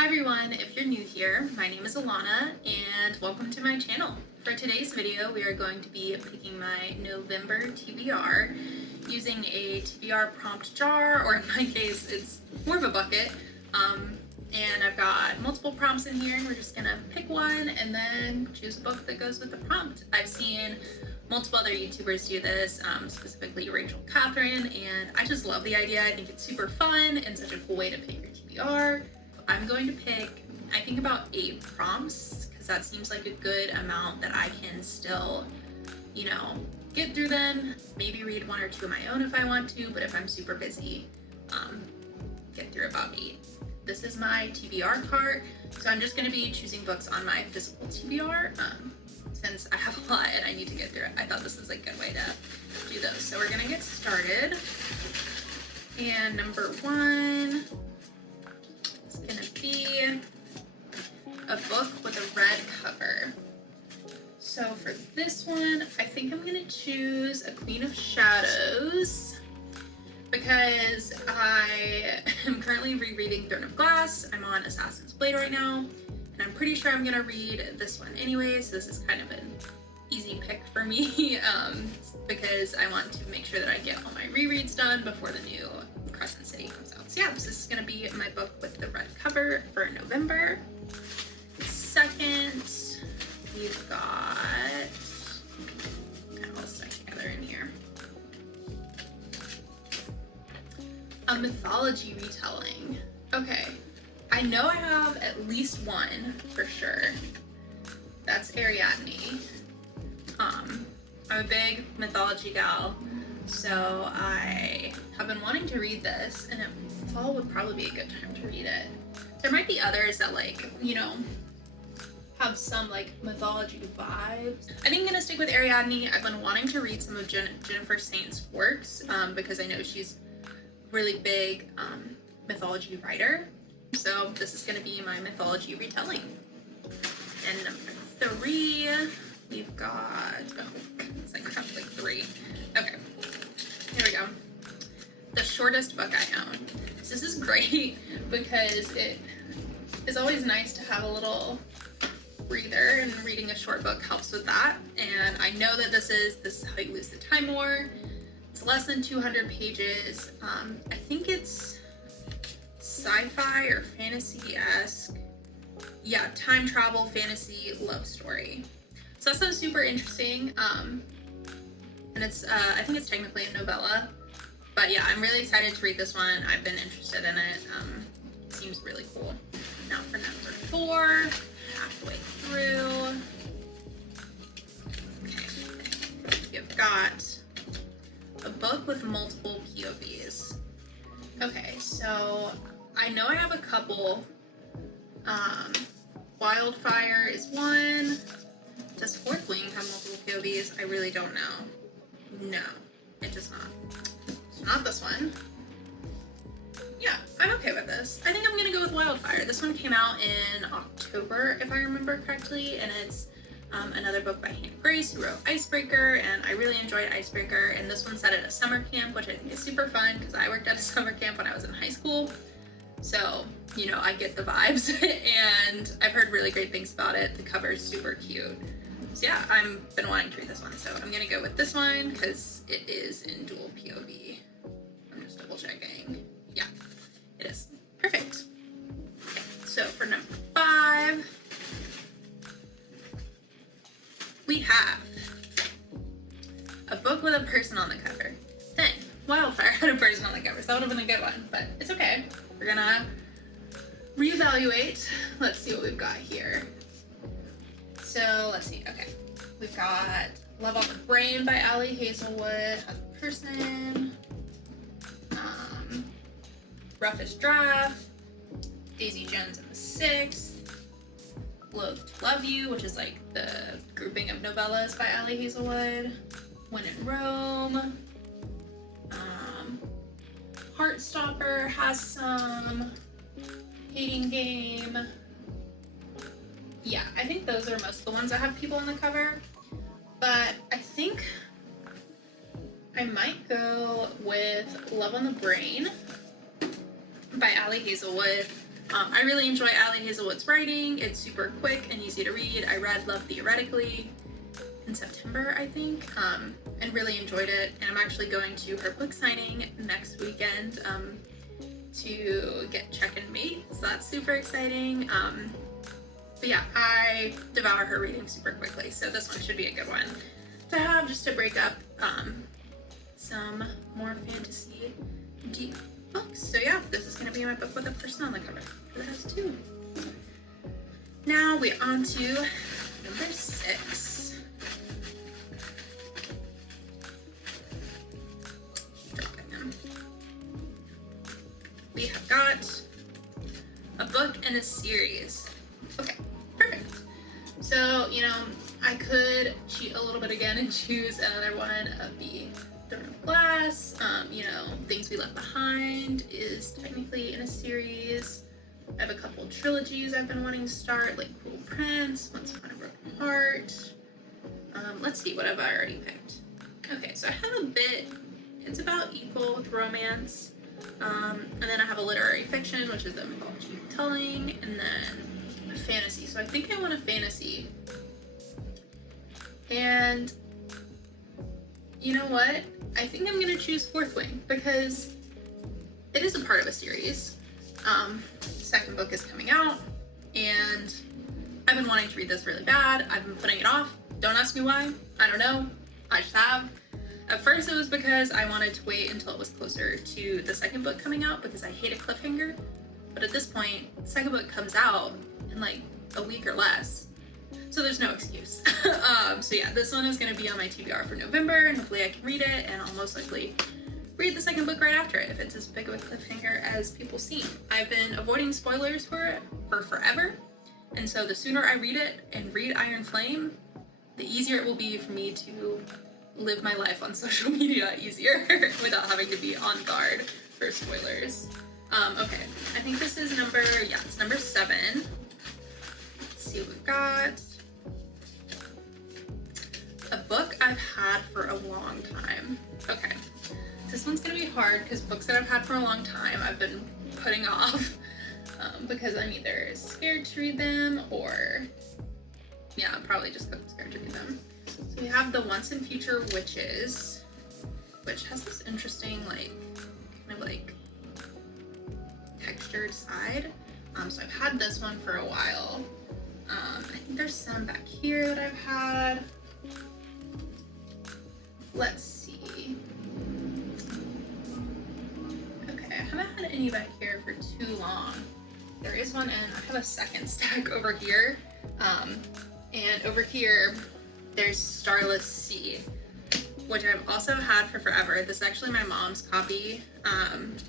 Hi everyone, if you're new here, my name is Alana and welcome to my channel. For today's video, we are going to be picking my November TBR using a TBR prompt jar, or in my case, it's more of a bucket. And I've got multiple prompts in here and we're just gonna pick one and then choose a book that goes with the prompt. I've seen multiple other YouTubers do this, specifically Rachel Catherine, and I just love the idea. I think it's super fun and such a cool way to pick your TBR. I'm going to pick, I think, about 8 prompts because that seems like a good amount that I can still, get through them. Maybe read 1 or 2 of my own if I want to, but if I'm super busy, get through about 8. This is my TBR cart, so I'm just going to be choosing books on my physical TBR. Since I have a lot and I need to get through it, I thought this was a good way to do those. So we're going to get started. And number 1 is going to be a book with a red cover. So for this one, I think I'm going to choose A Queen of Shadows because I am currently rereading Throne of Glass. I'm on Assassin's Blade right now, and I'm pretty sure I'm going to read this one anyway, so this is kind of an easy pick for me because I want to make sure that I get all my rereads done before the new Crescent City comes out. So yeah, this is going to be my book with the red cover for November. Second, we've got, kind of all stuck together in here, a mythology retelling. Okay, I know I have at least one for sure. That's Ariadne. I'm a big mythology gal, so I have been wanting to read this, and fall would probably be a good time to read it. There might be others that have some mythology vibes. I think I'm gonna stick with Ariadne. I've been wanting to read some of Jennifer Saint's works because I know she's really big mythology writer. So this is gonna be my mythology retelling. And number 3, we've got, I grabbed 3. Okay, here we go. The shortest book I own. So this is great because it is always nice to have a little breather, and reading a short book helps with that. And I know that this is how you lose the time more. It's less than 200 pages. I think it's sci-fi or fantasy-esque. Yeah, time travel, fantasy, love story. So that sounds super interesting. And it's, I think it's technically a novella. But yeah, I'm really excited to read this one. I've been interested in it. It seems really cool. Now for number 4, halfway through. Okay, you've got a book with multiple POVs. Okay, so I know I have a couple. Wildfire is one. Does Fourth Wing have multiple POVs? I really don't know. No, it does not. It's not this one. Yeah, I'm okay with this. I think I'm gonna go with Wildfire. This one came out in October, if I remember correctly, and it's another book by Hannah Grace, who wrote Icebreaker, and I really enjoyed Icebreaker, and this one's set at a summer camp, which I think is super fun because I worked at a summer camp when I was in high school. So, I get the vibes, and I've heard really great things about it. The cover is super cute. So yeah, I've been wanting to read this one, so I'm gonna go with this one because it is in dual POV. I'm just double checking. Yeah, it is. Perfect. Okay, so for number 5, we have a book with a person on the cover. Dang, Wildfire had a person on the cover, so that would have been a good one, but it's okay. We're gonna reevaluate. Let's see what we've got here. So let's see, okay. We've got Love on the Brain by Ali Hazelwood, as a person. Roughest Draft, Daisy Jones and the Sixth, Loathe to Love You, which is the grouping of novellas by Ali Hazelwood, When in Rome, Heartstopper has some, Hating Game. Yeah, I think those are most of the ones that have people on the cover, but I think I might go with Love on the Brain by Ali Hazelwood. I really enjoy Allie Hazelwood's writing. It's super quick and easy to read. I read Love Theoretically in September, I think, and really enjoyed it. And I'm actually going to her book signing next weekend to get check and mate, so that's super exciting. But yeah, I devour her reading super quickly, so this one should be a good one to have just to break up some more fantasy deep books. So yeah, this is going to be my book with a person on the cover. It has two. Now we're on to number 6. Dropping them. We have got a book and a series. Okay, perfect. So, you know, I could cheat a little bit again and choose another one of the Throne of Glass. You know, Things We Left Behind is technically in a series. I have a couple trilogies I've been wanting to start, like Cruel Prince, Once Upon a Broken Heart. Let's see, what have I already picked? Okay, so I have a bit, it's about equal with romance. And then I have a literary fiction, which is the mythology telling, and then a fantasy. So I think I want a fantasy. And you know what? I think I'm gonna choose Fourth Wing because it is a part of a series. Second book is coming out, and I've been wanting to read this really bad. I've been putting it off. Don't ask me why. I don't know. I just have. At first it was because I wanted to wait until it was closer to the second book coming out because I hate a cliffhanger. But at this point, the second book comes out in like a week or less. So there's no excuse. So yeah, this one is going to be on my TBR for November, and hopefully I can read it, and I'll most likely read the second book right after it if it's as big of a cliffhanger as people seem. I've been avoiding spoilers for it for forever, and so the sooner I read it and read Iron Flame, the easier it will be for me to live my life on social media easier without having to be on guard for spoilers. Okay, I think this is it's number 7. Let's see what we've got. A book I've had for a long time. Okay, this one's gonna be hard because books that I've had for a long time I've been putting off because I'm either scared to read them or, yeah, probably just because I'm scared to read them. So we have The Once and Future Witches, which has this interesting, like, kind of like textured side. So I've had this one for a while. I think there's some back here that I've had. Let's see. Okay, I haven't had any back here for too long. There is one, and I have a second stack over here. And over here, there's Starless Sea, which I've also had for forever. This is actually my mom's copy, and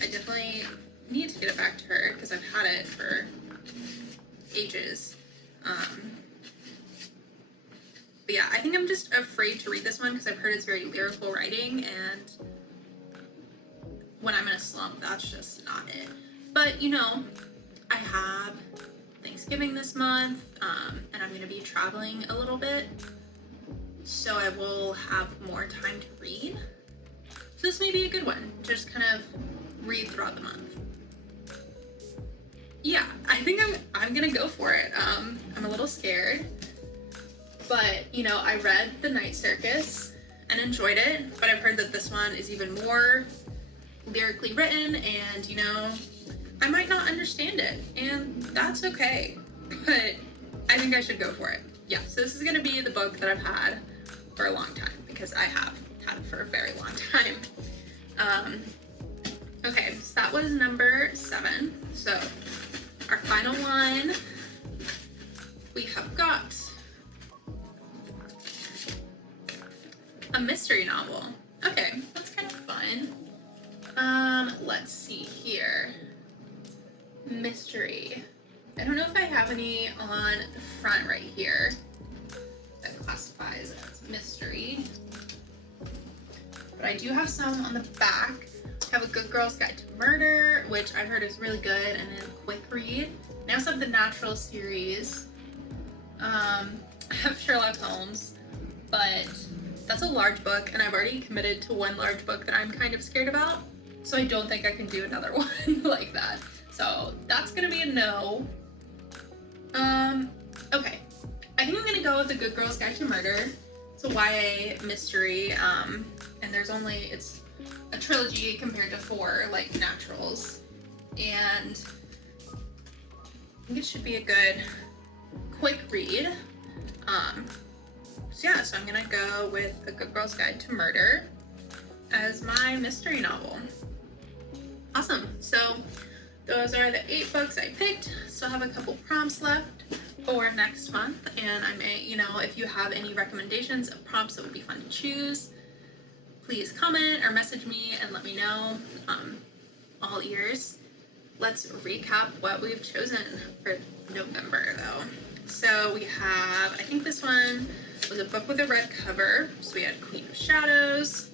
I definitely need to get it back to her because I've had it for ages. But yeah, I think I'm just afraid to read this one because I've heard it's very lyrical writing, and when I'm in a slump, that's just not it. But you know, I have Thanksgiving this month, and I'm going to be traveling a little bit, so I will have more time to read. So this may be a good one, just kind of read throughout the month. Yeah, I think I'm gonna go for it. I'm a little scared, but you know, I read The Night Circus and enjoyed it, but I've heard that this one is even more lyrically written, and you know, I might not understand it, and that's okay, but I think I should go for it. Yeah, so this is gonna be the book that I've had for a long time, because I have had it for a very long time. Okay, so that was number 7. So our final one, we have got a mystery novel. Okay, that's kind of fun. Let's see here. Mystery. I don't know if I have any on the front right here that classifies as mystery, but I do have some on the back. I have A Good Girl's Guide to Murder, which I've heard is really good and a quick read. I also have the Natural series. I have Sherlock Holmes, but that's a large book, and I've already committed to one large book that I'm kind of scared about. So I don't think I can do another one like that. So that's gonna be a no. Okay. I think I'm gonna go with The Good Girl's Guide to Murder. It's a YA mystery, and it's a trilogy compared to 4 like naturals. And I think it should be a good quick read. So I'm gonna go with A Good Girl's Guide to Murder as my mystery novel. Awesome. So those are the 8 books I picked. Still have a couple prompts left for next month, and I may, if you have any recommendations of prompts that would be fun to choose, please comment or message me and let me know. All ears. Let's recap what we've chosen for November though. So we have, I think this one was a book with a red cover. So we had Queen of Shadows,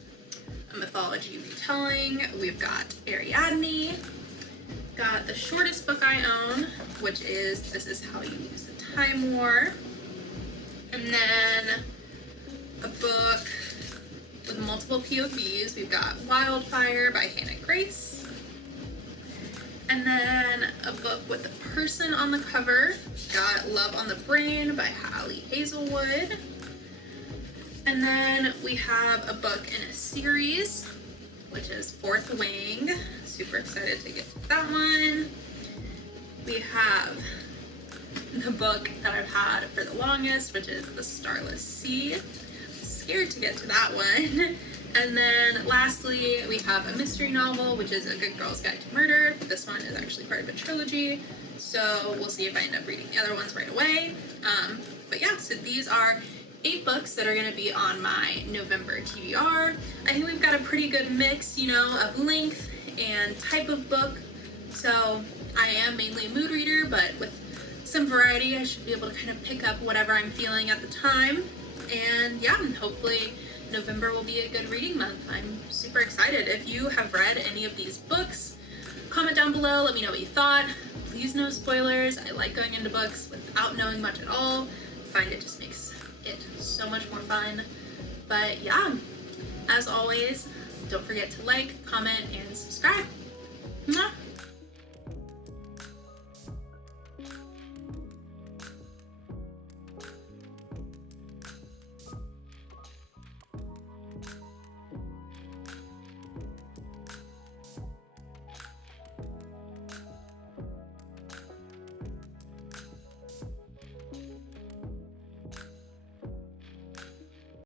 a mythology retelling. We've got Ariadne. Got the shortest book I own, which is This Is How You Lose the Time War. And then a book with multiple POVs. We've got Wildfire by Hannah Grace. And then a book with a person on the cover. Got Love on the Brain by Hallie Hazelwood. And then we have a book in a series, which is Fourth Wing. Super excited to get to that one. We have the book that I've had for the longest, which is The Starless Sea. I'm scared to get to that one. And then lastly, we have a mystery novel, which is A Good Girl's Guide to Murder. This one is actually part of a trilogy, so we'll see if I end up reading the other ones right away. But yeah, so these are 8 books that are going to be on my November TBR. I think we've got a pretty good mix, of length and type of book. So I am mainly a mood reader, but with some variety, I should be able to kind of pick up whatever I'm feeling at the time. And yeah, hopefully November will be a good reading month. I'm super excited. If you have read any of these books, comment down below, let me know what you thought. Please no spoilers. I like going into books without knowing much at all. I find it just makes it so much more fun. But yeah, as always, don't forget to like, comment, and subscribe.